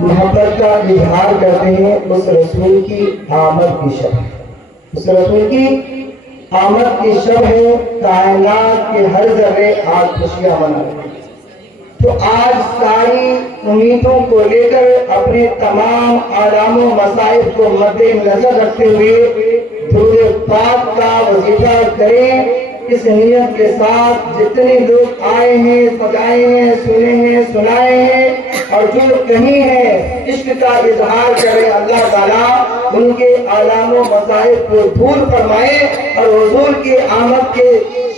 محبت کا اظہار کرتے ہیں اس رسول کی آمد کی شب. اس رسول کی آمد کی شب ہے. کائنات کے ہر ذرے آج خوشیاں منا رہے ہیں. تو آج ساری امیدوں کو لے کر اپنے تمام آلام و مصائب کو مد نظر رکھتے ہوئے درود پاک کا وظیفہ کریں. اس نیت کے ساتھ جتنے لوگ آئے ہیں، سجائے ہیں، سنے ہیں، سنائے ہیں اور جو کہیں ہیں عشق کا اظہار کرے، اللہ تعالیٰ ان کے آلام و مصائب کو دور فرمائے اور حضور کی آمد کے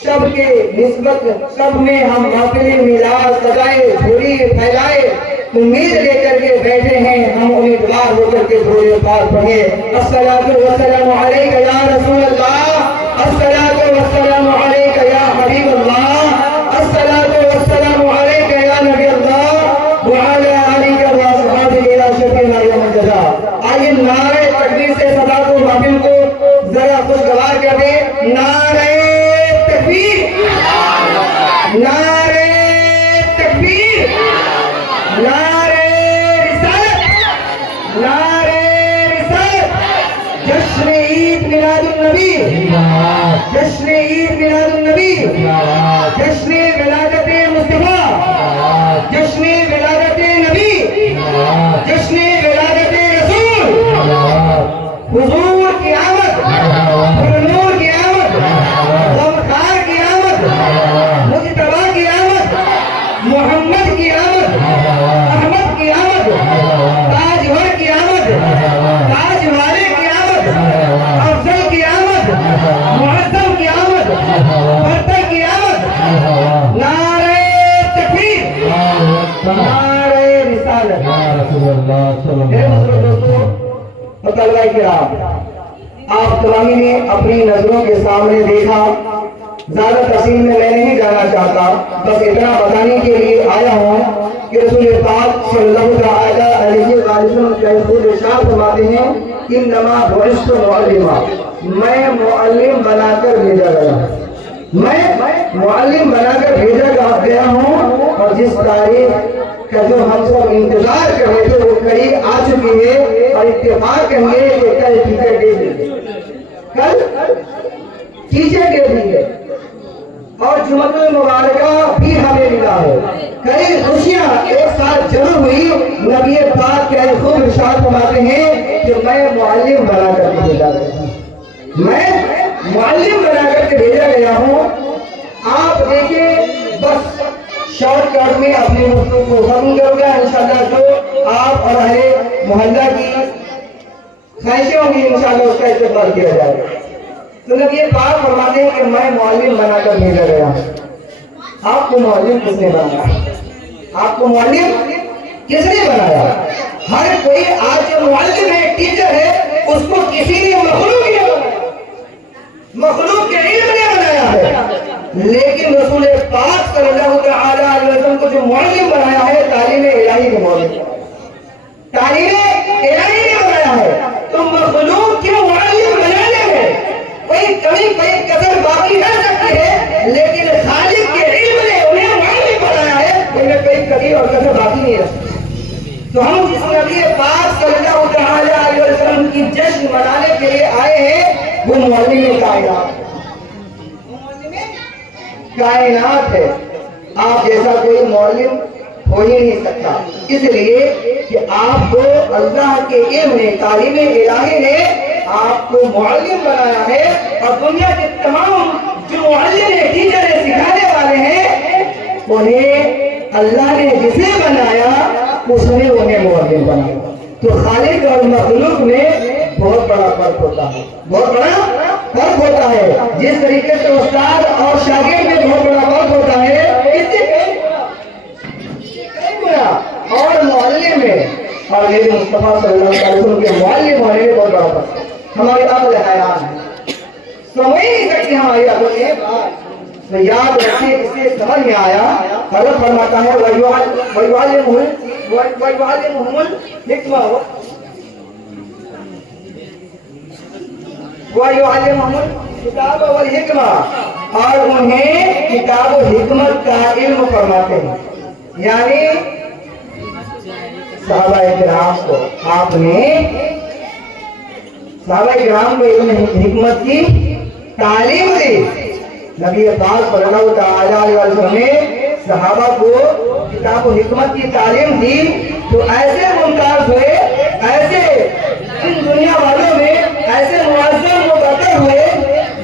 شب کے نسبت سب میں ہم محفل میلاد سجائے، جھولی پھیلائے، امید لے کر کے بیٹھے ہیں. ہم امیدوار ہو کر کے درود پاک پڑھیں. الصلاۃ والسلام علیک یا رسول اللہ، الصلاۃ والسلام علیک یا حبیب اللہ، الصلاۃ والسلام علیک یا نبی اللہ وعلی آلک واصحابک الی شفیعنا یوم الجزاء. آئیے نعرہ تکبیر سے صدا کو محفل کو ذرا خوشگوار کر دیں. نعرہ تکبیر، نعرہ تکبیر، نعرہ رسالت، نعرہ رسالت. جشن عید میلاد النبی، جشن عید میلاد النبی، جشن ولادت مصطفیٰ، جشن ولادت نبی، جشن ولادت رسول. حضور کی آمد، نور کی آمد، غمخار کی آمد، مجتبیٰ کی آمد، محمد کی آمد، احمد کی آمد، تاجور کی آمد، تاج والے کی آمد، افضل کی آمد، معظم کی آمد، برتر کی آمد. نعرہ تکبیر، نعرہ رسالت. میرے مسلم دوستوں اور طلبہ کرام، آپ تمامی نے اپنی نظروں کے سامنے دیکھا. زیادہ تفصیل میں نہیں جانا چاہتا، بس اتنا بتانے کے لیے آیا ہوں کہ رسول پاک صلی اللہ علیہ وسلم کا خود ارشاد فرماتے ہیں انما بعثت معلما، میں معلم بنا کر بھیجا گیا ہوں. میں معلم بنا کر بھیجا گیا ہوں. اور جس تاریخ کا جو ہم سب انتظار کر رہے تھے وہ قریب آ چکی ہے اور اتفاق کریں گے کہ کل ٹیچر ڈے بھی ہے، کل ٹیچر ڈے بھی ہے اور جمعہ المبارکہ بھی ہمیں ملا ہے. کئی خوشیاں ایک ساتھ جمع ہوئی. نبی پاک کے خوب ارشاد فرماتے ہیں کہ میں معلم بنا کر کے بھیجا گیا ہوں، میں معلم بنا کر کے بھیجا گیا ہوں. آپ دیکھیں بس شارٹ کٹ میں اپنے گفتگو کو ختم کروں گا انشاءاللہ. جو آپ اور اہل محلہ کی خواہشیں ہوں گی انشاءاللہ اس کا استقبال کیا جائے گا. تو نبی پاک فرماتے ہیں کہ میں معلم بنا کر بھیجا گیا ہوں. آپ کو معلم کس نے بنایا؟ آپ کو معلم کس نے بنایا؟ ہر کوئی آج جو معلم ہے، ٹیچر ہے، اس کو کسی نے مخلوق نے بنایا، مخلوق کے علم نے بنایا ہے. لیکن رسول پاک صلی اللہ علیہ وسلم کو جو معلم بنایا ہے تعلیم الہی کے معلم، تعلیم الہی نے بنایا ہے. تو مخلوق کے معلم بنانے میں کوئی کمی کوئی کسر باقی رہ سکتی ہے، لیکن خالق کے علم نے انہیں معلم بنایا ہے، ان میں کوئی کمی اور کسر باقی نہیں رہ سکتی. تو ہم جس نبی پاک صلی اللہ علیہ وسلم کی جشن منانے کے لیے آئے ہیں وہ معلم کائنات، کائنات ہے. آپ جیسا کوئی معلم ہو ہی نہیں سکتا، اس لیے کہ آپ کو اللہ کے علم نے، تعلیم الہی نے آپ کو معلم بنایا ہے. اور دنیا کے تمام جو معلم ہیں، ٹیچر ہیں، سکھانے والے ہیں، انہیں اللہ نے جسے بنایا اس نے انہیں معلم بنایا. تو خالق اور مخلوق میں بہت بڑا فرق ہوتا ہے، بہت بڑا فرق ہوتا ہے. جس طریقے سے استاد اور شاگرد میں بہت بڑا فرق ہوتا ہے، اس سے اور معلم میں اور میرے مصطفیٰ صلی اللہ علیہ وسلم کے معلم ہونے میں بہت بڑا فرق ہے. ہماری عقل حیران ہے، سمجھ نہیں سکتی ہماری عقل یہ بات. یاد رکھیں، اس سے سمجھ میں آیا. حضرت فرماتا ہے وَيُعَلِّمُهُمُ الْحِكْمَةَ وَيُعَلِّمُهُمُ الْكِتَابَ وَالْحِكْمَةَ، اور انہیں کتاب و حکمت کا علم فرماتے ہیں. یعنی صحابہ کرام کو آپ نے صحابہ کرام کو علم حکمت کی تعلیم دی. نبی پاک صلی اللہ تعالی علیہ وسلم نے صحابہ کو کتاب و حکمت کی تعلیم دی تو ایسے ممتاز ہوئے, ایسے ان دنیا والوں میں ایسے معظم مقرر ہوئے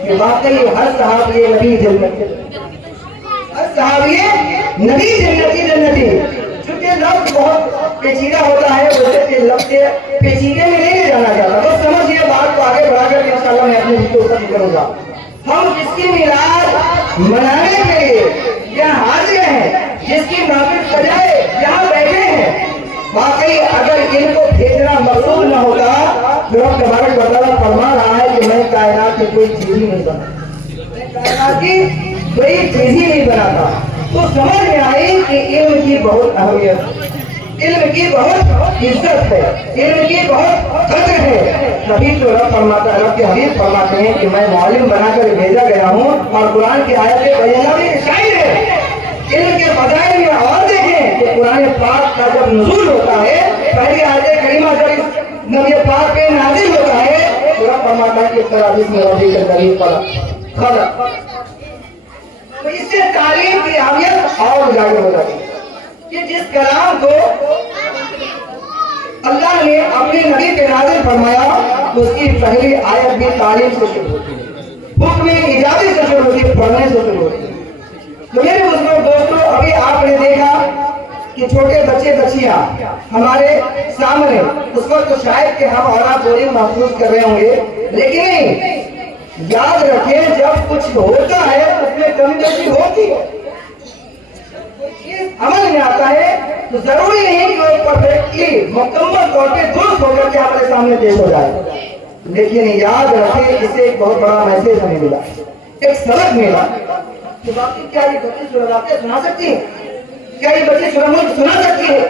کہ واقعی ہر صحابی نبی جنتی, ہر صحابی نبی جنتی. چونکہ لفظ بہت پیچیدہ ہوتا ہے, وجہ لفظ پیچیدے میں نہیں لے جانا چاہتا, بس سمجھیے بات کو آگے بڑھا کر انشاءاللہ میں اپنے کو ختم کروں گا. ہم جس کی میلاد منانے کے لیے یہاں حاضر ہیں, جس کی محفل سجائے یہاں بیٹھے ہیں, واقعی اگر ان کو بھیجنا مقصود نہ ہوتا تو رب تبارک و تعالیٰ فرما رہا ہے کہ میں کائنات کی کوئی چیز ہی نہیں بنا, میں کائنات کی کوئی چیز ہی نہیں بناتا. تو سمجھ میں آئی کہ علم کی بہت اہمیت, علم کی بہت عزت ہے, علم کی بہت قدر ہے. تبھی تو رب فرماتا ہے, رب کے حبیب فرماتے ہیں کہ میں معلم بنا کر بھیجا گیا ہوں, اور قرآن کی آیت بیانہ بھی شامل ہے. علم کے فضائل میں اور دیکھیں کہ قرآن پاک کا جب نزول ہوتا ہے, پہلی آیت کریمہ جب نبی پاک پہ نازل ہوتا ہے تو رب فرماتا ہے کہ اس طرح بسم ربک الذی خلق. تو اس سے تعلیم کی اہمیت اور اجاگر ہو جاتی ہے کہ جس کلام کو اللہ نے اپنے نبی پہ نازل فرمایا اس کی پہلی آیت بھی تعلیم سے شروع ہوتی ہے, حکم ایجابی سے شروع ہوتی ہے, پڑھنے سے شروع ہوتی ہے. تو میرے بزرگوں دوستوں, ابھی آپ نے دیکھا کہ چھوٹے بچے بچیاں ہمارے سامنے, اس وقت تو شاید کہ ہم اور آپ بورنگ محسوس کر رہے ہوں گے, لیکن نہیں, یاد رکھیں جب کچھ ہوتا ہے اس میں کمی بیشی ہوتی ہے, عمل میں آتا ہے تو ضروری نہیں کہ وہ پرفیکٹلی مکمل طور پہ درست ہو کر کے ہمارے سامنے پیش ہو جائے, لیکن یاد رکھیں اس سے ایک بہت بڑا میسج ہمیں ملا, ایک سبق ملا کہ باقی کیا یہ بچے سورہ واقعہ سنا سکتی ہے, کیا یہ بچے سورہ ملک سنا سکتی ہے,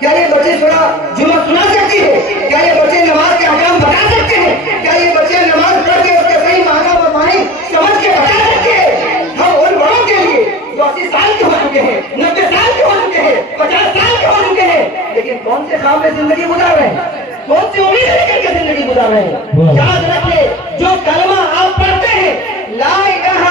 کیا یہ بچے سورہ جمعہ سنا سکتی ہے, کیا یہ بچے نماز کے احکام بتا سکتے ہیں, کیا یہ بچے نماز پڑھ کے اس کے صحیح معنی و معنی سمجھ کے بتا سکتے ہیں. ہم ان بڑوں کے لیے جو 80 سال کے ہو چکے ہیں, 90 سال کے ہو چکے ہیں, 50 سال کے ہو چکے ہیں, لیکن کون سے خواب میں زندگی گزار رہے ہیں, کون سی امید لے کر کے زندگی گزار رہے ہیں. یاد رکھیے جو کلمہ آپ پڑھتے ہیں لا الہ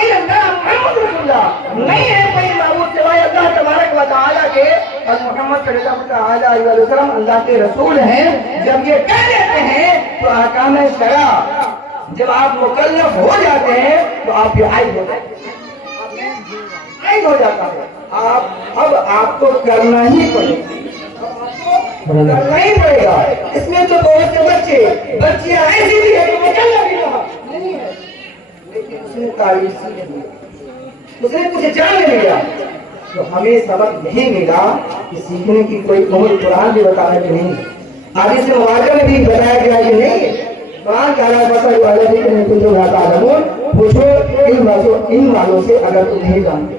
الا اللہ محمد رسول اللہ, نہیں ہے کوئی معبود سوائے اللہ تبارک و تعالیٰ کے, اور محمد صلی اللہ تعالی علیہ وسلم اللہ کے رسول ہیں. جب یہ کہہ دیتے ہیں تو احکام شرع جب آپ مکلف ہو جاتے ہیں تو آپ یہ عائد ہو جاتے ہیں, عائد ہو جاتا ہے. اب آپ کو کرنا ہی پڑے گا, کرنا ہی پڑے گا. اس میں تو بہت سے بچیاں ایسی بھی ہے کہ وہ چلنا بھی رہا نہیں ہے, لیکن اس نے تعلیم سیکھ لی, اس نے کچھ جان لیا. تو ہمیں سبق نہیں ملا کہ سیکھنے کی کوئی عمر قرآن بھی بتانا کہ نہیں, حدیث مبارکہ میں بھی بتایا گیا کہ نہیں. قرآن کہہ رہا ہے بس والے بھی کہ نہیں کچھ جو رہتا ہے پوچھو ان والوں سے اگر تم نہیں جانتے.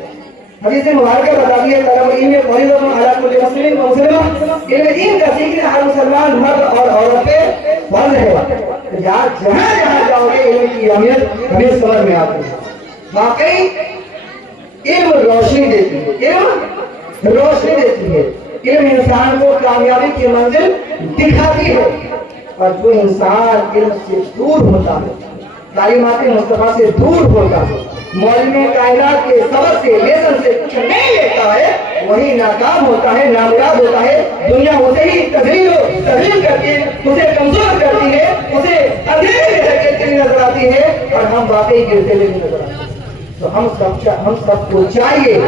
حدیث مبارکہ بتاتی ہے طلب علم فریضۃ علی کل مسلم و مسلمہ, علم دین کا سیکھنا ہر مسلمان مرد اور عورت پہ فرض ہے. جہاں جاؤ گے علم کی اہمیت ہمیں سمجھ میں آتی ہے. واقعی علم روشنی دیتی ہے, علم روشنی دیتی ہے, علم انسان کو کامیابی کی منزل دکھاتی ہے. اور جو انسان علم سے دور ہوتا ہے, تعلیمات مصطفیٰ سے دور ہوتا ہے, مولوی کائنات کے سبق سے لیسن سے کچھ نہیں لیتا ہے, وہی ناکام ہوتا ہے, نامراد ہوتا ہے. دنیا اسے ہی تذلیل کرتی ہے, اسے کمزور کرتی ہے, اسے اندھیرے میں دھکیلتی ہوئی نظر آتی ہے, اور ہم واقعی گرتے ہوئے نظر آتے ہیں. تو ہم سب کو چاہیے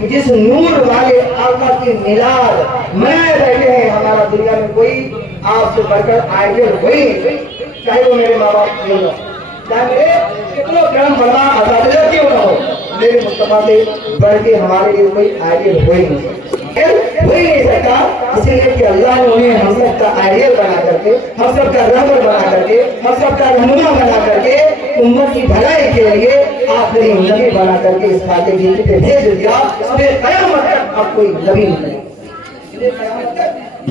کہ جس نور والے آقا کی میلاد منائے بیٹھے ہیں, ہمارا دنیا میں کوئی آپ سے بڑھ کر آئیڈیل ہوئی نہیں, چاہے وہ میرے ماں باپ کیوں نہ, چاہے میرے کتنا کرم فرما اساتذہ کیوں نہ ہو, میرے مصطفیٰ سے بڑھ کے ہمارے لیے کوئی آئیڈیل ہوئی نہیں سکتا. اس لیے کہ اللہ نے انہیں ہم سب کا آئیڈیل بنا کر کے, ہم سب کا رہبر بنا کر کے, ہم سب کا رہنما بنا کر کے, امت کی بھلائی کے لیے آخری نبی بنا کر کے اس خاطر جیت پہ بھیج دیا. اب قیامت تک اب کوئی نبی نہیں,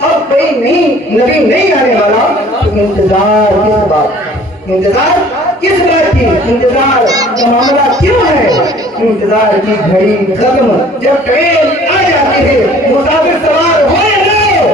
اب کوئی نبی نہیں آنے والا. تو انتظار کس بات, انتظار کس بات کی, انتظار کا معاملہ کیوں ہے, انتظار کی گھڑی ختم. جب ٹرین آ جاتی ہے مسافر سوار ہوئے نہیں,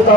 100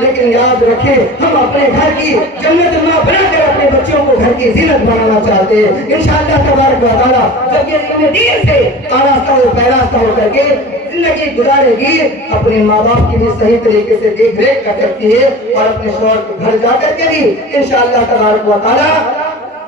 لیکن یاد رکھیں ہم اپنے گھر کی جنت نہ بنا کر اپنے بچوں کو گھر کی زینت بنانا چاہتے ہیں۔ انشاءاللہ تبارک و تعالیٰ جب یہ علم دین سے آراستہ و پیراستہ ہو کر کے زندگی گزارے گی، اپنے ماں باپ کی بھی صحیح طریقے سے دیکھ ریکھ کر سکتی ہے، اور اپنے شوہر کے گھر جا کر کے بھی انشاءاللہ تبارک و تعالیٰ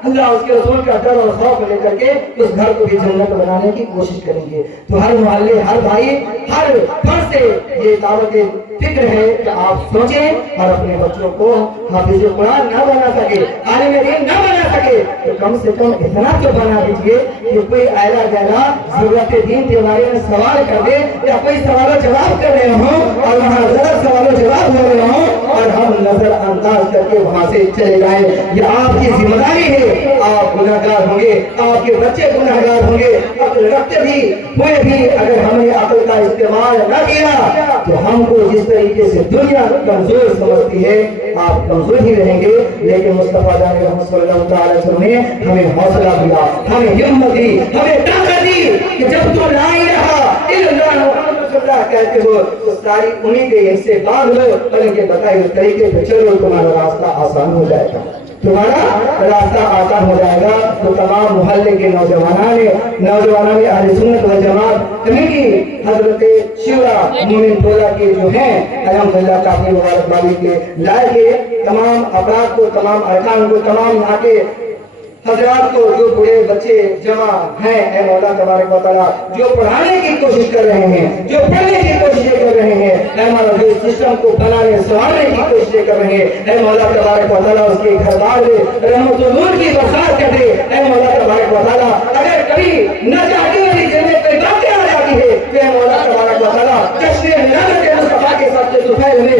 اللہ اس کے رسول کا ڈر اور خوف لے کر کے اس گھر کو بھی جنت بنانے کی کوشش کریں گے۔ تو ہر محلے، ہر بھائی، ہر فرد سے یہ دعوت فکر ہے کہ آپ سوچیں اور اپنے بچوں کو حافظ قرآن نہ بنا سکے، عالم دین نہ بنا سکے تو کم سے کم اتنا تو بنا دیجئے کہ کوئی آئلہ گہلا ضرورت دین کے بارے میں سوال کر دے، یا کوئی سوال و جواب کر رہے ہوں اور وہاں غلط سوال و جواب ہو رہے ہوں اور ہم نظر انداز کر کے وہاں سے چلے جائیں۔ یہ آپ کی ذمہ داری ہے، آپ گناہگار ہوں گے، آپ کے بچے گناہگار ہوں گے، عقل رکھتے بھی ہوئے بھی اگر ہم نے عقل کا استعمال نہ کیا تو ہم کو جس طریقے سے دنیا کمزور سمجھتی ہے آپ کمزور ہی رہیں گے۔ لیکن مصطفیٰ جان رحمت صلی اللہ علیہ وسلم نے ہمیں حوصلہ دیا، ہمیں ہمت دی، ہمیں طاقت دی کہ جب تم لا الہ الا اللہ محمد رسول اللہ کہتے ہو تو ساری امیدیں ان سے باندھ لو اور ان کے بتائے ہوئے طریقے پہ چلو، تمہارا راستہ آسان ہو جائے گا، تمہارا راستہ آسان ہو جائے گا۔ تو تمام محلے کے نوجوانان نے اہل سنت و جماعت کمیٹی حضرت شیورا مومن ٹولہ کے جو ہیں الحمدللہ کافی مبارکبادی کے لائق ہے، تمام افراد کو، تمام ارکان کو، تمام یہاں کے حضرات کو جو بڑے بچے جمع ہیں، اے مولا تبارک و تعالیٰ جو پڑھانے کی کوشش کر رہے ہیں، جو پڑھنے کی کوششیں کر رہے ہیں، اے مولا جو سسٹم کو بنانے سنوارنے کی کوششیں کر رہے ہیں، اے مولا تبارک و تعالیٰ اس کے گھر بار میں رحمت و نور کی برسات کر دے۔ اے مولا تبارک و تعالیٰ اگر کبھی نہ چاہتے ہوئے دل میں کوئی باتیں آ جاتی ہے تو اے مولا تبارک و تعالیٰ جشن ملاد مصطفیٰ کے ساتھ دوپہر میں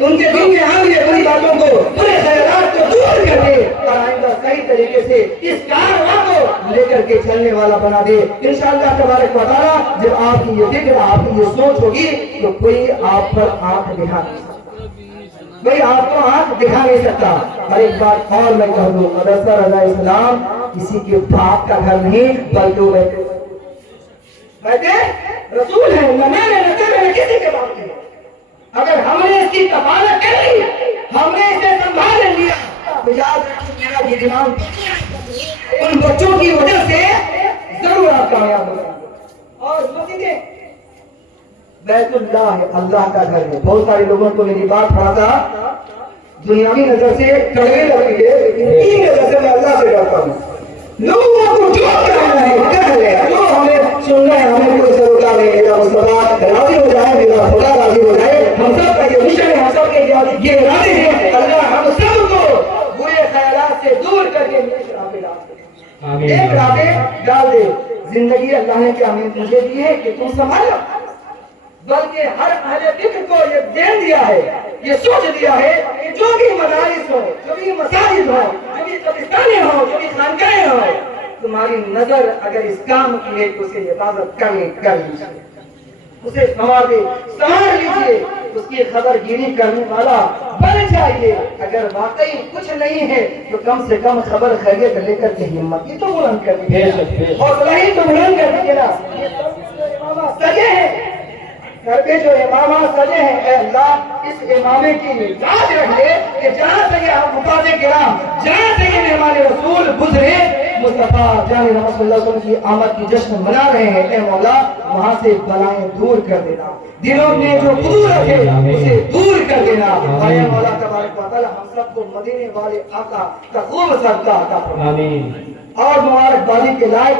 ان کے دل میں آنے بری باتوں کو، برے خیالات کو دور کر دے اور آئندہ صحیح طریقے سے اس کارواں کو لے کر کے چلنے والا بنا دے۔ انشاءاللہ تبارک و تعالیٰ جب آپ کی یہ فکر، آپ کی یہ سوچ ہوگی تو کوئی آپ پر آنکھ دکھا نہیں سکتا، کوئی آپ کو آنکھ دکھا نہیں سکتا۔ اور ایک بات اور میں کہہ دوں، مدرسہ رضا اسلام کسی کے باپ کا گھر نہیں بلکہ وہ بیٹے رسول ہیں، نہ میں نے نہ کسی کے باپ کے۔ اگر ہم نے اس کی کفالت کر لی، ہم نے اسے سنبھال لیا تو یاد رکھیں میرا یہ امام ان بچوں کی وجہ سے ضرور آپ کامیاب ہو جائیں گے۔ اور مسجدیں بیت اللہ ہے، اللہ کا گھر ہے۔ بہت سارے لوگوں کو میری بات تھوڑا سا دنیاوی نظر سے کڑوی لگتی ہے، لیکن تین نظر سے میں اللہ سے ڈرتا ہوں۔ لوگوں کو جو کہنا ہے کہہ لے، جو ہمیں سننا ہے ہمیں کوئی ضرورت نہیں، میرا مصطفیٰ راضی ہو جائے، میرا خدا راضی ہو جائے۔ ہم سب کا یہ مشن ہے، ہم سب کے یہ ارادے ہیں، اللہ ہم سب کو برے خیالات سے دور کر کے نیک راہ پہ ڈال دے، نیک راہ پہ ڈال دے۔ زندگی اللہ نے کیا مجھے دی ہے کہ تم سنبھالو، بلکہ ہر اہل فکر کو یہ دین دیا ہے، یہ سوچ دیا ہے کہ جو بھی مدارس ہو، جو بھی مساجد ہو، جو بھی قبرستانیں ہو، جو بھی خانقاہیں ہو، تمہاری نظر اگر اس کام کی ہے تو اسے حفاظت کر لیجیے، اسے سنوار لیجیے، اس کی خبر گیری کرنے والا بن جائیے۔ اگر واقعی کچھ نہیں ہے تو کم سے کم خبر خیریت لے کر کے ہمت ہی تو بلند کر دیجیے، حوصلہ ہی تو بلند کر دیجیے نا۔ سجے ہیں گھر پہ جو امامہ سجے ہیں، اے اللہ اس امامے کی لاج رکھ لے کہ جہاں سے یہ حفاظ کرام، جہاں سے یہ مہمان رسول گزرے، مصطفیٰ جان رحمت اللہ علیہ وسلم کی آمد کی جشن منا رہے ہیں، اے مولا وہاں سے بلائیں دور کر دینا، دلوں میں جو قدور رکھے اسے دور کر دینا، اور اے مولا تبارک و تعالیٰ ہم سب کو مدینے والے آقا کا خوب صدقہ عطا فرما۔ اور مبارکبادی کے لائق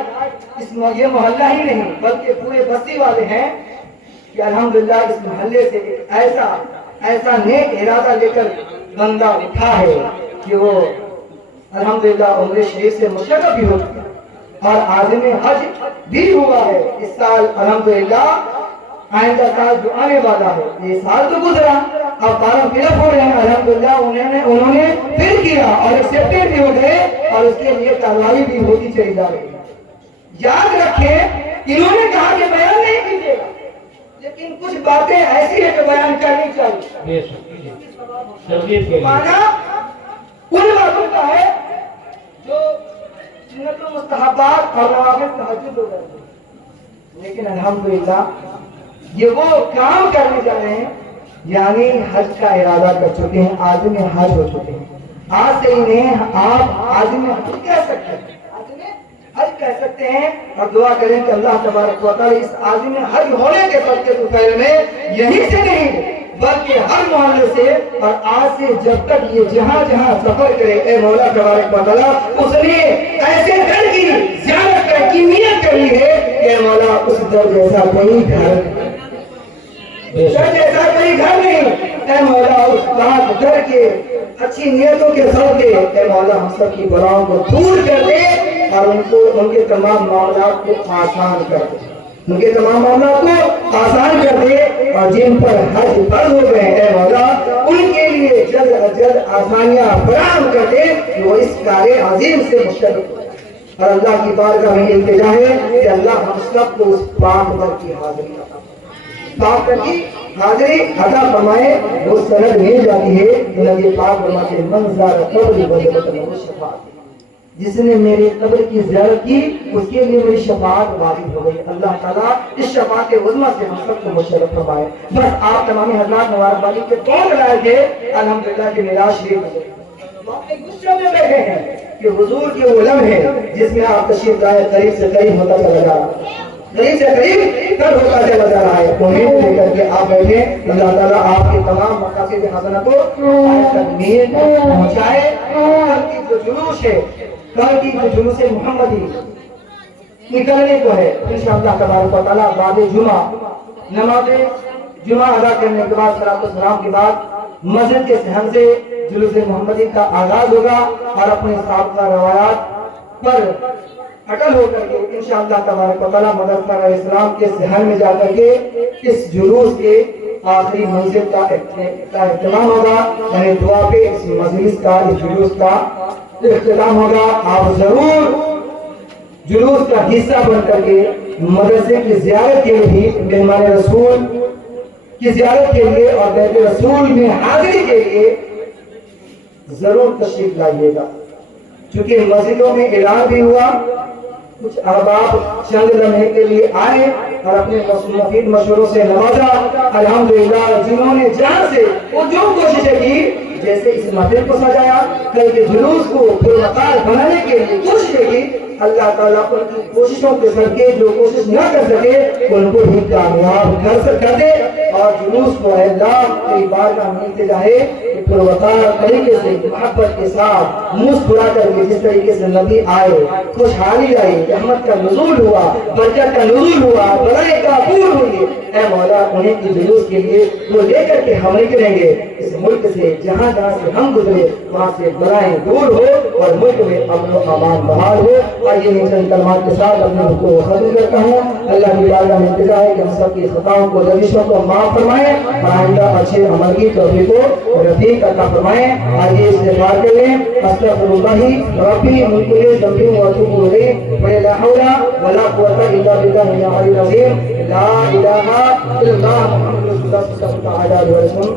یہ محلہ ہی نہیں بلکہ پورے بستی والے ہیں کہ الحمدللہ اس محلے سے ایک ایسا نیک ارادہ لے کر بندہ اٹھا ہے کہ وہ الحمدللہ عمرہ شریف سے مشرف بھی ہو چکا اور عازم حج بھی ہوا ہے۔ اس سال الحمدللہ آئندہ سال جو آنے والا ہے، یہ سال تو گزرا، اب فارم فل اپ ہو رہے ہیں، الحمدللہ انہوں نے پھر کیا اور ایکسپٹڈ بھی ہو گئے اور اس کے لیے کارروائی بھی ہوتی چلی جا رہی ہے۔ یاد رکھیں انہوں نے کہا کہ بیان نہیں کیجیے گا، لیکن کچھ باتیں ایسی ہیں جو بیان کرنی چاہیے۔ مانا ان باتوں کا ہے جو سنت و مستحبات اور نوافل تہجد ہو گئے، لیکن الحمدللہ یہ وہ کام کرنے جا رہے ہیں یعنی حج کا ارادہ کر چکے ہیں، عازم حج ہو چکے ہیں، آج سے انہیں آپ عازم حج کہہ سکتے ہیں، حج کہہ سکتے ہیں، اور دعا کریں کہ اللہ تبارک و تعالی اس عازم حج ہونے کے صدقے طفیل میں یہیں سے نہیں بلکہ ہر محلے سے اور آج سے جب تک یہ جہاں جہاں سفر کرے، اے مولا تبارک و تعالی اس نے ایسے در کی زیارت کرنے کی نیت کری ہے کہ اے مولا اس در جیسا کوئی گھر نہیں، اے مولا اس بات در کے اچھی نیتوں کے صدقے اے مولا ہم سب کی بلاؤں کو دور کر دے اور ان کے تمام معاملات کو آسان کر دے، ان کے تمام معاملات کو آسان کر دے، اور جن پر حج فرض ہو گئے اے مولا ان کے لیے جلد از جلد آسانیاں فراہم کر دے کہ وہ اس کار عظیم سے مشترک ہو۔ اور اللہ کی بارگاہ میں التجا ہے کہ اللہ ہم سب کو اس پاک پر کی حاضری عطا پاک پر کی حاضری عطا فرمائے۔ وہ سند مل جاتی ہے کہ نبی پاک فرماتے ہیں منظر قبر وجبت له الشفاعۃ، جس نے میری قبر کی زیارت کی اس کے لیے میری شفاعت واجب ہو گئی۔ اللہ تعالیٰ اس شفاعت عظمیٰ سے ہم سب کو مشرف فرمائے۔ بس آپ تمام حضرات مبارکبادی کے کون لائے تھے الحمدللہ کے میراث شریف میں غصے میں بیٹھے ہیں کہ حضور کے وہ لمحے جس میں آپ تشریف لائے قریب سے قریب ہوتا چلا جا رہا ہے، قریب سے قریب کر ہوتا چلا جا رہا ہے، امید لے کر کے آپ بیٹھے۔ اللہ تعالیٰ آپ کے تمام مقاصد حسنہ کو تکمیل پہنچائے۔ کل کی جو جلوس ہے، کل کی جو جلوس محمدی نکلنے کو ہے انشاءاللہ تبارک و تعالیٰ بعد جمعہ نماز جمعہ ادا کرنے کے بعد صلاۃ السلام کے بعد مسجد کے صحن سے جلوس محمدی کا آغاز ہوگا، اور اپنے سابقہ روایات پر اٹل ہو کر کے انشاءاللہ تبارک و تعالیٰ مدرسہ اسلام کے صحن میں جا کر کے اس جلوس کے آخری منزل کا اہتمام ہوگا، یعنی دعا پہ اس مجلس کا، اس جلوس کا اختتام ہوگا۔ آپ ضرور جلوس کا حصہ بن کر کے مدرسے کی زیارت کے لیے، مہمان رسول کی زیارت کے لیے اور بیت رسول میں حاضری کے لیے ضرور تشریف لائیے گا، چونکہ مسجدوں میں اعلان بھی ہوا، کچھ احباب چند لمحے کے لیے آئے اور اپنے مفید مشوروں سے نوازا۔ الحمدللہ جنہوں نے جان سے وہ جو کوششیں کی، جیسے اس محفل کو سجایا، کل کے جلوس کو پروقار بنانے کے لیے کوششیں کی، اللہ تعالیٰ ان کی کوششوں کے صدقے جو کوشش نہ کر سکے ان کو بھی کامیاب کر دے، اور جلوس کو اللہ کی بارگاہ میں التجا ہے کہ پروقار طریقے سے محبت کے ساتھ مسکرا کر کے جس طریقے سے نبی آئے، خوشحالی آئی، رحمت کا نزول ہوا، برکت کا نزول ہوا، بلائی کا پور ہوئی، اے مولا انہیں کی جلوس کے لیے وہ لے کر کے ہم نکلیں گے اس ملک سے، جہاں جہاں سے ہم گزرے وہاں سے بلائیں دور ہو اور ملک میں امن و امان بحال ہو۔ آئیے ان چند کلمات کے ساتھ اپنے حکم کو ختم کرتا ہوں۔ اللہ کی بارگاہ میں التجا ہے کہ ہم سب کی خطاؤں کو، رجشوں کو معاف فرمائیں اور آئندہ اچھے عمل کی توفیق و رفیق عطا فرمائیں۔ آئیے استغفار کر لیں۔ استغفر اللہ ربی من کل ذنب واتوب الیہ ولا حول ولا قوة الا باللہ العلی العظیم۔ لا الہ الا اللہ محمد رسول اللہ صلی اللہ علیہ وسلم۔